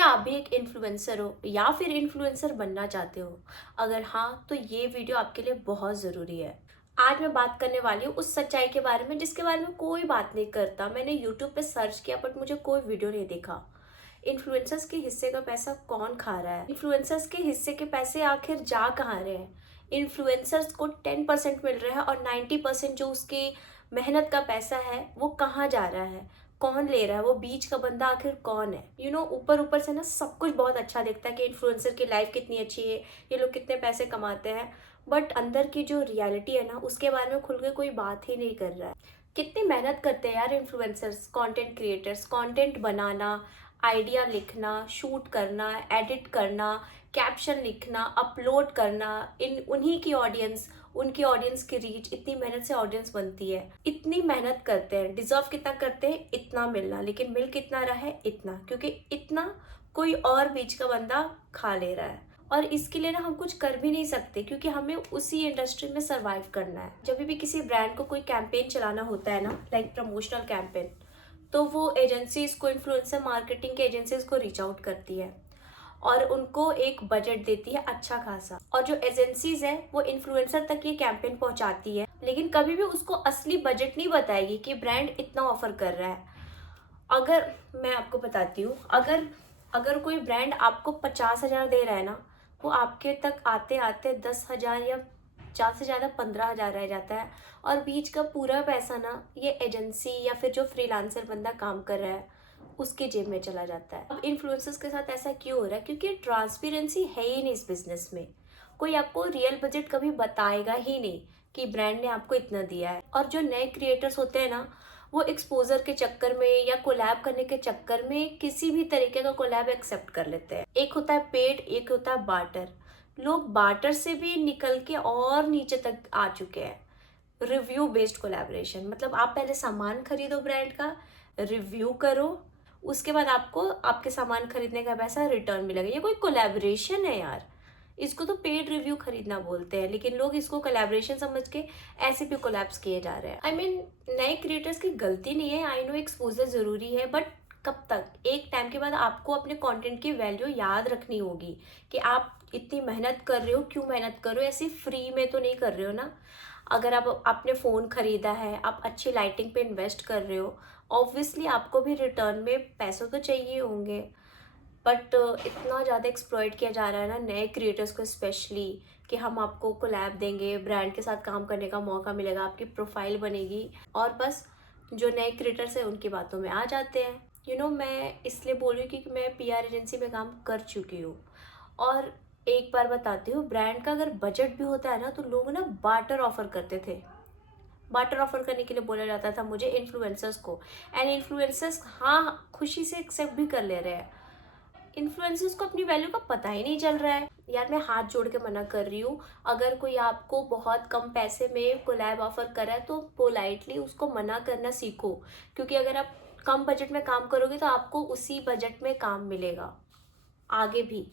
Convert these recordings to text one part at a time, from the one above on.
क्या आप भी एक इन्फ्लुएंसर हो या फिर इन्फ्लुएंसर बनना चाहते हो? अगर हाँ, तो ये वीडियो आपके लिए बहुत ज़रूरी है। आज मैं बात करने वाली हूँ उस सच्चाई के बारे में जिसके बारे में कोई बात नहीं करता। मैंने यूट्यूब पे सर्च किया बट मुझे कोई वीडियो नहीं देखा। इन्फ्लुएंसर्स के हिस्से का पैसा कौन खा रहा है? इन्फ्लुएंसर्स के हिस्से के पैसे आखिर जा कहाँ रहे हैं? इन्फ्लुएंसर्स को 10% मिल रहा है और 90% जो उसकी मेहनत का पैसा है वो कहाँ जा रहा है? कौन ले रहा है? वो बीच का बंदा आखिर कौन है? ऊपर ऊपर से ना सब कुछ बहुत अच्छा दिखता है कि इन्फ्लुएंसर की लाइफ कितनी अच्छी है, ये लोग कितने पैसे कमाते हैं, बट अंदर की जो रियलिटी है ना उसके बारे में खुल के कोई बात ही नहीं कर रहा है। कितनी मेहनत करते हैं यार इन्फ्लुएंसर्स, कंटेंट क्रिएटर्स, कंटेंट बनाना, आइडिया लिखना, शूट करना, एडिट करना, कैप्शन लिखना, अपलोड करना, इन उन्हीं की ऑडियंस, उनकी ऑडियंस की रीच, इतनी मेहनत से ऑडियंस बनती है। इतनी मेहनत करते हैं, डिजर्व कितना करते हैं? इतना मिलना, लेकिन मिल कितना रहा है? इतना, क्योंकि इतना कोई और बीच का बंदा खा ले रहा है। और इसके लिए ना हम कुछ कर भी नहीं सकते क्योंकि हमें उसी इंडस्ट्री में सरवाइव करना है। जब भी किसी ब्रांड को कोई कैंपेन चलाना होता है ना, लाइक प्रमोशनल कैंपेन, तो वो एजेंसीज को, इन्फ्लुएंसर मार्केटिंग के एजेंसीज को रीच आउट करती है और उनको एक बजट देती है अच्छा खासा। और जो एजेंसीज है वो इन्फ्लुएंसर तक ये कैंपेन पहुंचाती है, लेकिन कभी भी उसको असली बजट नहीं बताएगी कि ब्रांड इतना ऑफर कर रहा है। अगर मैं आपको बताती हूँ, अगर अगर कोई ब्रांड आपको 50,000 दे रहा है ना, वो आपके तक आते आते 10,000 या ज़्यादा से ज़्यादा 15,000 रह जाता है। और बीच का पूरा पैसा ना ये एजेंसी या फिर जो फ्रीलांसर बंदा काम कर रहा है उसकी जेब में चला जाता है। अब इन्फ्लुएंसर्स के साथ ऐसा क्यों हो रहा है? क्योंकि ट्रांसपेरेंसी है ही नहीं इस बिजनेस में। कोई आपको रियल बजट कभी बताएगा ही नहीं कि ब्रांड ने आपको इतना दिया है। और जो नए क्रिएटर्स होते हैं ना, वो एक्सपोजर के चक्कर में या कोलैब करने के चक्कर में किसी भी तरीके का कोलैब एक्सेप्ट कर लेते हैं। एक होता है पेड, एक होता है बार्टर। लोग बार्टर से भी निकल के और नीचे तक आ चुके हैं। रिव्यू बेस्ड कोलैबोरेशन, मतलब आप पहले सामान खरीदो ब्रांड का, रिव्यू करो, उसके बाद आपको आपके सामान खरीदने का पैसा रिटर्न मिलेगा। ये कोई कोलैबोरेशन है यार? इसको तो पेड रिव्यू खरीदना बोलते हैं, लेकिन लोग इसको कोलैबोरेशन समझ के ऐसे भी कोलैब्स किए जा रहे हैं। आई मीन, नए क्रिएटर्स की गलती नहीं है, आई नो एक्सपोजर जरूरी है, बट कब तक? एक टाइम के बाद आपको अपने कंटेंट की वैल्यू याद रखनी होगी कि आप इतनी मेहनत कर रहे हो, क्यों मेहनत कर रहे हो? ऐसे फ्री में तो नहीं कर रहे हो ना। अगर आप आपने फ़ोन खरीदा है, आप अच्छी लाइटिंग पे इन्वेस्ट कर रहे हो, ऑब्वियसली आपको भी रिटर्न में पैसे तो चाहिए होंगे। बट इतना ज़्यादा एक्सप्लॉइट किया जा रहा है ना नए क्रिएटर्स को स्पेशली, कि हम आपको कोलैब देंगे, ब्रांड के साथ काम करने का मौका मिलेगा, आपकी प्रोफाइल बनेगी, और बस जो नए क्रिएटर्स हैं उनकी बातों में आ जाते हैं। मैं इसलिए बोल रही हूँ क्योंकि मैं पीआर एजेंसी में काम कर चुकी हूँ। और एक बार बताती हूँ, ब्रांड का अगर बजट भी होता है ना तो लोग ना बार्टर ऑफर करते थे। बार्टर ऑफर करने के लिए बोला जाता था मुझे इन्फ्लुएंसर्स को, एंड इन्फ्लुएंसर्स हाँ खुशी से एक्सेप्ट भी कर ले रहे हैं। इन्फ्लुएंसर्स को अपनी वैल्यू का पता ही नहीं चल रहा है। यार मैं हाथ जोड़ के मना कर रही हूँ, अगर कोई आपको बहुत कम पैसे में कोलैब ऑफर कर रहा है तो पोलाइटली उसको मना करना सीखो, क्योंकि अगर आप कम बजट में काम करोगे तो आपको उसी बजट में काम मिलेगा आगे भी,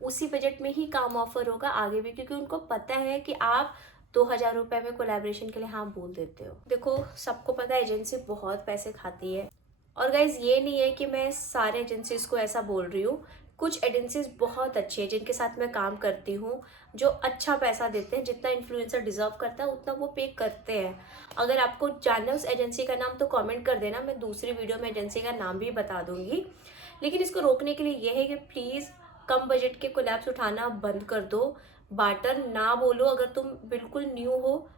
उसी बजट में ही काम ऑफर होगा आगे भी, क्योंकि उनको पता है कि आप 2,000 रुपये में कोलैबोरेशन के लिए हाँ बोल देते हो। देखो, सबको पता है एजेंसी बहुत पैसे खाती है। और गाइज, ये नहीं है कि मैं सारे एजेंसीज को ऐसा बोल रही हूँ, कुछ एजेंसीज बहुत अच्छी है जिनके साथ मैं काम करती हूँ, जो अच्छा पैसा देते हैं, जितना इन्फ्लुएंसर डिजर्व करता है उतना वो पे करते हैं। अगर आपको जानना है उस एजेंसी का नाम तो कमेंट कर देना, मैं दूसरी वीडियो में एजेंसी का नाम भी बता दूंगी। लेकिन इसको रोकने के लिए यह है कि प्लीज़ कम बजट के कोलैब्स उठाना बंद कर दो। बार्टर ना बोलो, अगर तुम बिल्कुल न्यू हो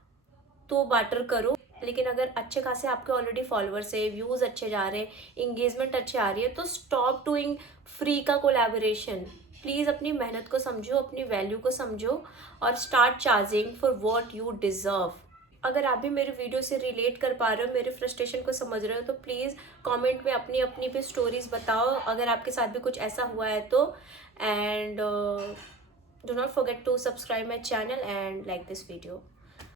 तो बार्टर करो, लेकिन अगर अच्छे खासे आपके ऑलरेडी फॉलोअर्स है, व्यूज़ अच्छे जा रहे हैं, इंगेजमेंट अच्छे आ रही है, तो स्टॉप डूइंग फ्री का कोलैबोरेशन। प्लीज़ अपनी मेहनत को समझो, अपनी वैल्यू को समझो, और start charging for what you deserve. अगर आप भी मेरे वीडियो से रिलेट कर पा रहे हो, मेरे फ्रस्ट्रेशन को समझ रहे हो, तो प्लीज़ कमेंट में अपनी अपनी भी स्टोरीज बताओ अगर आपके साथ भी कुछ ऐसा हुआ है तो। And do not forget to subscribe my channel and like this video.